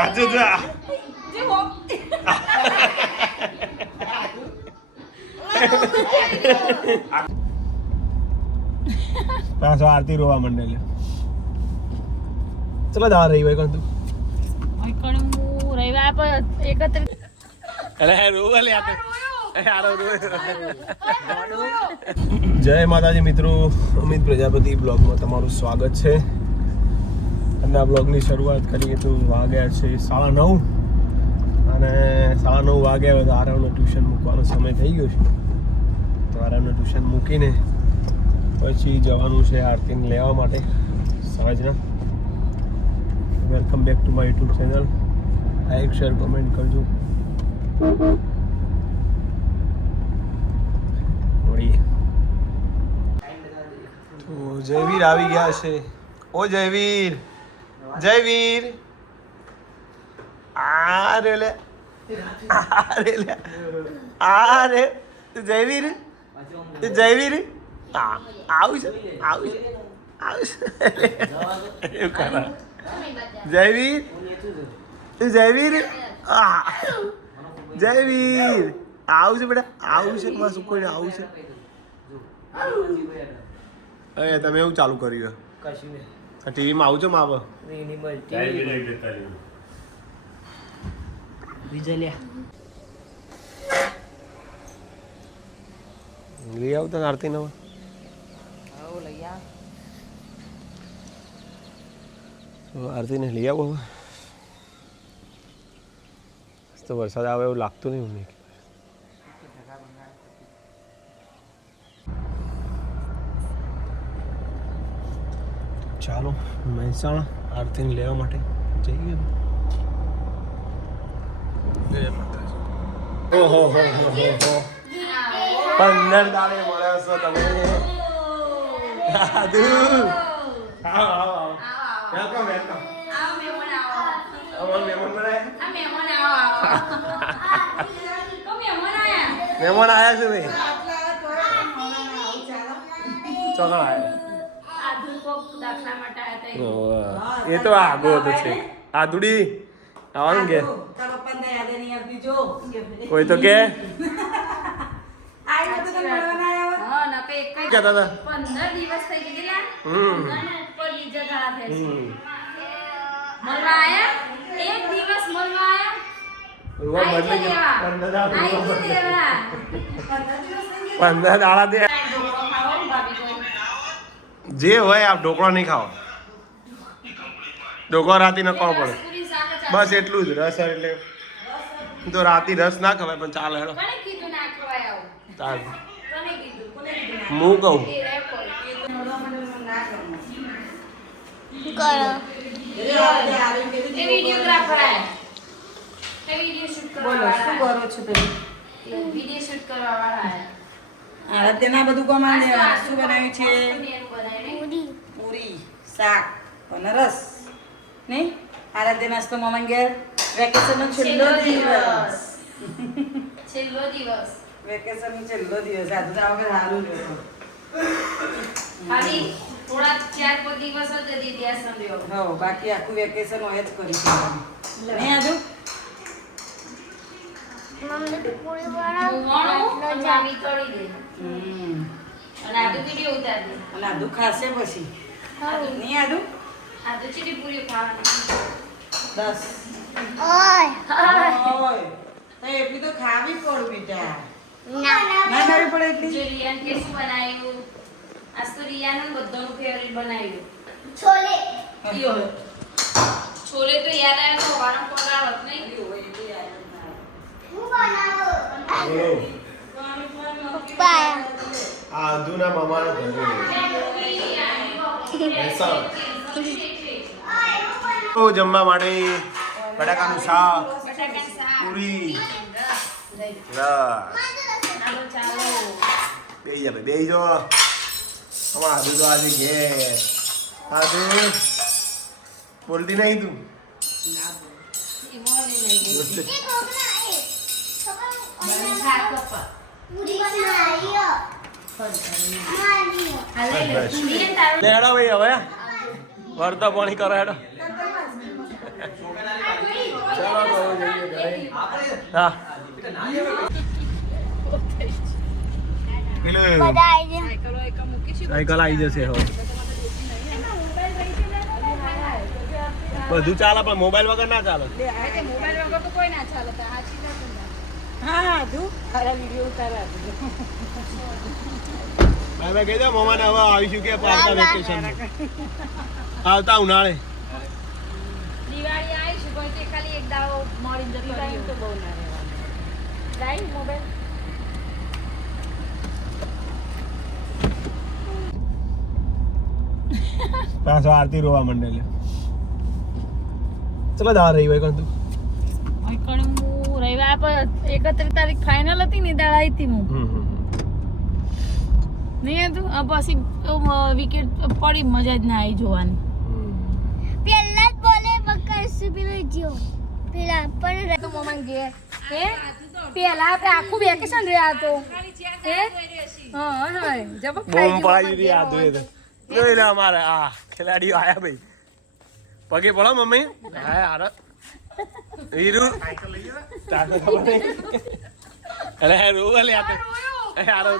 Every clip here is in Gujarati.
આજુ જા પાછો આરતી રોવા મંડે ચલો દવા રહી ભાઈ કોણ તું રવિવાર પર 31 અરે રોવા લે જય માતાજી મિત્રો, અમિત પ્રજાપતિ બ્લોગમાં તમારું સ્વાગત છે. અને આ બ્લોગની શરૂઆત કરીએ તો વાગ્યા છે 9:30 અને 9:30 વાગ્યા હોય તો આરામનો ટ્યુશન મૂકવાનો સમય થઈ ગયો છે. તો આરામનો ટ્યુશન મૂકીને પછી જવાનું છે આરતીને લેવા માટે સાંજના. Welcome back to my YouTube channel. Like share comment કરજો. તો જયવીર આવી ગયા છે. ઓ જયવીર, જયવીર આરે લે આરે જયવીર જયવીર આવું છે જયવીર જયવીર જયવીર આવું છે બેટા, આવું છે બસ કોઈ આવું છે. અરે તમે એવું ચાલુ કર્યું ટીવીમાં આવું છે માવ લઈ આવતા આરતી નવા આરતીને લઈ આવો. હવે તો વરસાદ આવે એવું લાગતું નહીં મને. ચાલો મહેસાણા આરતીને લેવા માટે જઈએ. ઓહો હો 15 દાડે મળ્યા છો તમે. Welcome welcome. મહેમાન આયા છે ભાઈ. ચોકડ આયા એ તો આગો હતો છે. આદુડી આવવાનું કે કોઈ તો કે કહેતા હતા 15 દિવસ થઈ ગયા. ઉપર જતા હતા મળવા આયા. એક દિવસ મળવા આયા. 15 દાડા દે જે હોય આપ ઢોકળા નહીં ખાઓ. ઢોકળા રાતી ન ખાવો પડે બસ એટલું જ. રસ એટલે તો રાતી રસ ના ખવાય પણ ચાલે હેડો ચાલ હું કહું આરાધ્યના બધું કોમાં શું બનાવ્યું છે? પૂરી, શાક અને રસ. નહીં આરાધ્ય નાસ્તો મમ્મી ઘેર વેકેશનનો છેલ્લો દિવસ. વેકેશનનો છેલ્લો દિવસ. આજે તો આપણે સારું રહ્યું. ખાલી થોડા 4 દિવસ જ દીદી સંદેવો. હો બાકી આખું વેકેશન હોય જ કરી દેવાનું. નહીં આજુ મમ્મી તો પૂરી બનાવ જામી તળી દે. અને આદુ વિડિયો ઉતાર દે. અને આદુ ખાશે પછી. નહીં આદુ આદુ ચીટી પૂરી ખાવાની. 10 ઓય તો એટલી તો ખાવી પડ બેટા. ના ખાવી પડે એટલી. જે રિયાન કે શું બનાવ્યું? આજ તો રિયાનું બધાનું ફેવરિટ બનાવ્યું. છોલે તો યાદ આવે તો વારમ પગાવત નહીં. હું બનાવો આદુના મામાના ઘરે તો જમવા માટે બટાકાનું શાક, પૂરી, રસ. બેહી જા બેહી જો. અમાર આદુ તો આજે ઘેર. આદુ બોલતી નહીં તું. હેડો ભાઈ હવે વર્તા પાણી કરો હેડો. હા પેલું બધા આવી ગયા. સાયકલ આવી જશે હવે બધું ચાલે પણ મોબાઈલ વગર ના ચાલે હા તું તારા વિડીયો ઉતારા ભાઈ ભાઈ કહી દો મમ્માને હવે આવીશું કે પાછા વેકેશન આવતા ઉનાળે દિવાળી આવીશું પણ તે ખાલી એક દાડો મળીને જતો રહ્યો. તો બહુ ના રહેવાનું લાઈ મોબાઈલ પાછો આરતી રોવા માંડે લે ચલો દવા રહી હોય તું રવિવાર પર 31 તારીખ ફાઇનલ હતી ને દાડા આવી હતી હું નહીં હતું પછી વિકેટ પડી મજા જ ના આવી જોવાની. પહેલા જ બોલે બકરશું પેલું જીઓ પેલા પણ તો મમ્મા ઘેર હે પેલા આપણે આખું વેકેશન રહ્યા હતો હે હા હા જબ બોમ પાડી દી આ દોય તો જોઈ લે અમારે આ ખેલાડીઓ આયા ભાઈ પગે પડો મમ્મી હા આર વીરુ તાકો ખબર નહીં અરે રોવા લે આપે આરો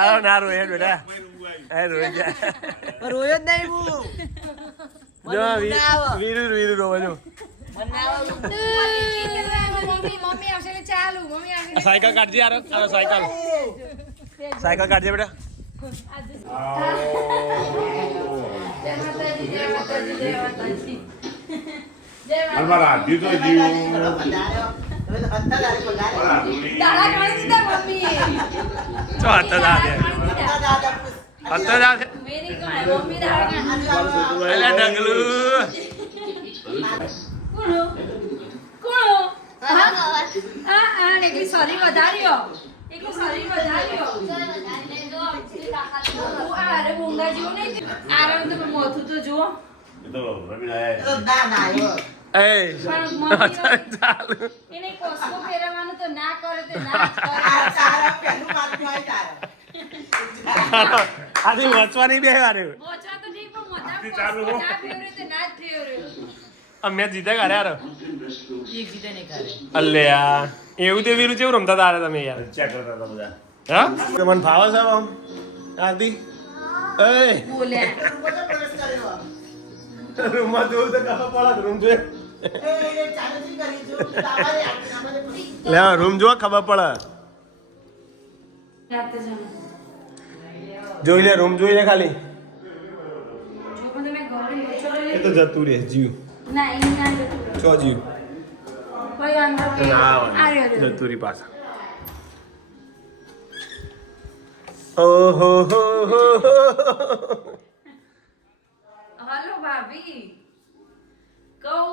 આરો ના રો હે બેટા એ રો જા રોયો જ નહીં હું જો વીરુ વીરુ રોવા જો મમ્મી આવશે એટલે ચાલુ મમ્મી આવશે સાયકલ કાઢજે આરો આરો સાયકલ સાયકલ કાઢજે બેટા જય માતાજી જય માતાજી જય માતાજી અમારા આદિ તો જીવ દાડા કાઢી દીધા મમ્મી ચો હત દાદે હત દાદે મેરી કોણ મમ્મી દાડા એલા ડગલુ કોણ આ એકલી સોરી વધાર્યો એકલી સોરી વધાર્યો અરે મૂંગા જેવું નહીં આરામ તો મોથું તો જુઓ તો રવિ આયા ના ના આવ્યો એ પણ મમ્મી ચાલુ એને કોસ્કો ફેરવવાનું તો ના કરે તે ના જ કરે તારા પેલું માથું આવી તારા આથી વચવાની બે વાર મોચા તો ઠીક પણ મોટા ચાલુ હો. ના ફેવરે તે ના જ ફેવરે અમે જીતે કરે યાર એક જીતે નહીં કરે અલ્યા એવું તે વીરું કેવું રમતા તારે તમે યાર ચેક કરતા હતા બધા હા મને ફાવે છે આમ આરતી એ બોલ્યા બધો પ્રવેશ કર્યો રૂમમાં જોઉં તો કાપા પડે રૂમ જોઈ એ ચાલુ જ કરી જો તારે આપણે લે રૂમ જો ખબર પડે રાતે જાણ જોઈ લે રૂમ જોઈ લે ખાલી જો પણ તમે ઘરે ઓછો એ તો જતું રહે જીવ ના એ ના જતું ચો જીવ કોઈ વાંધો નહીં. ના આ રહ્યો. જતું રહી પાછા ઓહો હો હો હલો ભાભી કહું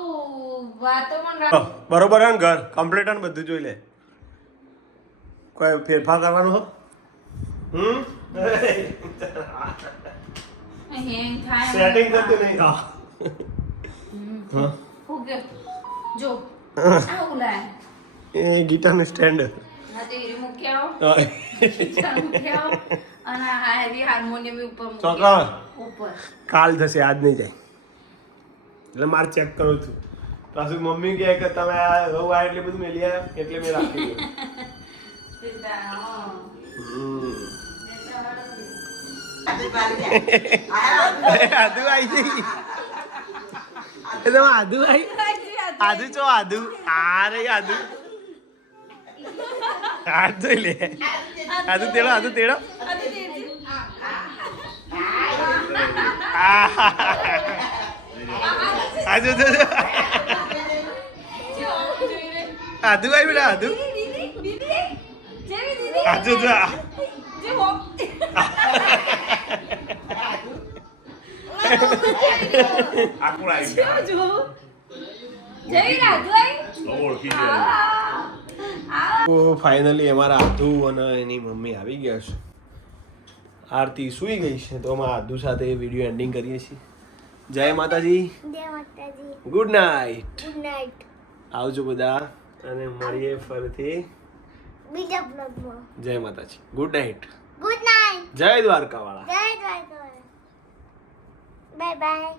વાતો પણ બરોબર હે ને ઘર કમ્પ્લીટ હે ને બધું જોઈ લે કોઈ ફેરફાર કરવાનો હો હેંગ થાય સેટિંગ થતું નહીં હા હું કે જો આ ઉલાય એ ગીટારનું સ્ટેન્ડ હા તો એ મૂક્યા મૂક્યા અને આ હેવી હાર્મોનિયમ ઉપર ચોકા ઉપર કાલ થશે આજ નહીં જાય એટલે મારે ચેક કરું છું પાછું મમ્મી કહે કે તમે આ વહુ આ એટલે બધું મેલી આવ્યા એટલે મેં રાખી દીધું. સીધા, હા. આદુ આવી જઈ એ તો આદુ આવી આદુ ચો આદુ આ રે આદુ આદુ લે આદુ તેડો આદુ તેડો આદુ તો આદુ આવી બેટા આદુ આદુ તો આકુળ આવી ગયા. ઓળખી ગયા. તો ફાઇનલી અમારા આદુ અને એની મમ્મી આવી ગયા છે. આરતી સૂઈ ગઈ છે તો અમે આદુ સાથે વિડીયો એન્ડિંગ કરીએ છીએ. જય માતાજી, જય માતાજી, ગુડ નાઇટ. Good night. આવજો બધા અને મળીએ ફરીથી બીજા બ્લોગમાં. જય માતાજી, ગુડ નાઇટ, ગુડ નાઇટ. જય દ્વારકા વાળા. જય દ્વારકા. Bye bye.